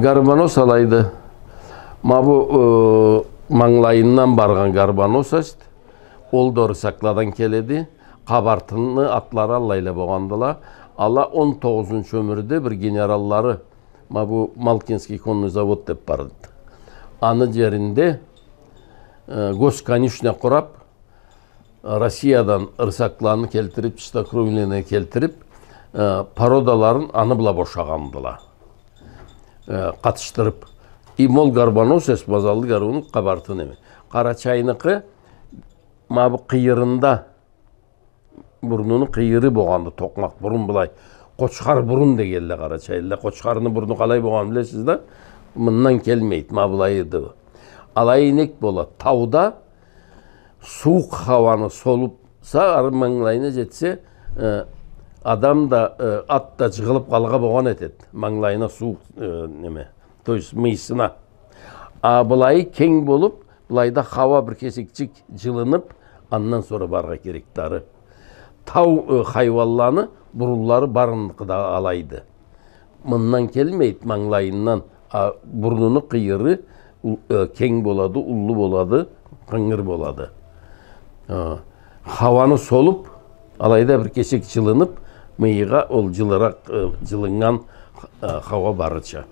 Garbanos alaydı. Ma bu mаңлайынан барған Гарбанос аст. Ол да ырсаkladan келеді. Қабартыны атлары аллайла болғандыла. Ала 19 өмірде бір генераллары ma bu Malkinский конный завод деп барды. Аны жерінде Госконюшня құрап, Россиядан ырсакланы келтіріп, чистокровлене келтіріп, пародаларын аны бұла бошағандыла. Қатыштырып. İmol Garbanos es bazallı garbanın kabartın emi. Karaçayınıqı ma bu kıyırında burnunun kıyırı boğandı tokmak burun bulay. Koçkar burun da geldi Karaçaylı'da. Koçkarının burnu kalay boğan bilesiz de bundan kelmeydi ma bulaydı. Alay inek bola tavda soğuk havanı solupsa arı jetse adam da at da çıkılıp kalga boğan etet. Mаңлайына soğuk neme. То есть мыйсына. Бұлай кең болып, бұлайда хава бір кесекчік жылынып, аннан sonra барға керектары. Тау хайвалланы бұрулары барындықы да алайды. Мыннан келмейді маңлайынан. Бұрныны қиыры кең болады, ұллы болады, қыңыр болады. Хаваны солып, алайда бір кесек жылынып, мыйға ол жылырақ жылынған хава барыча.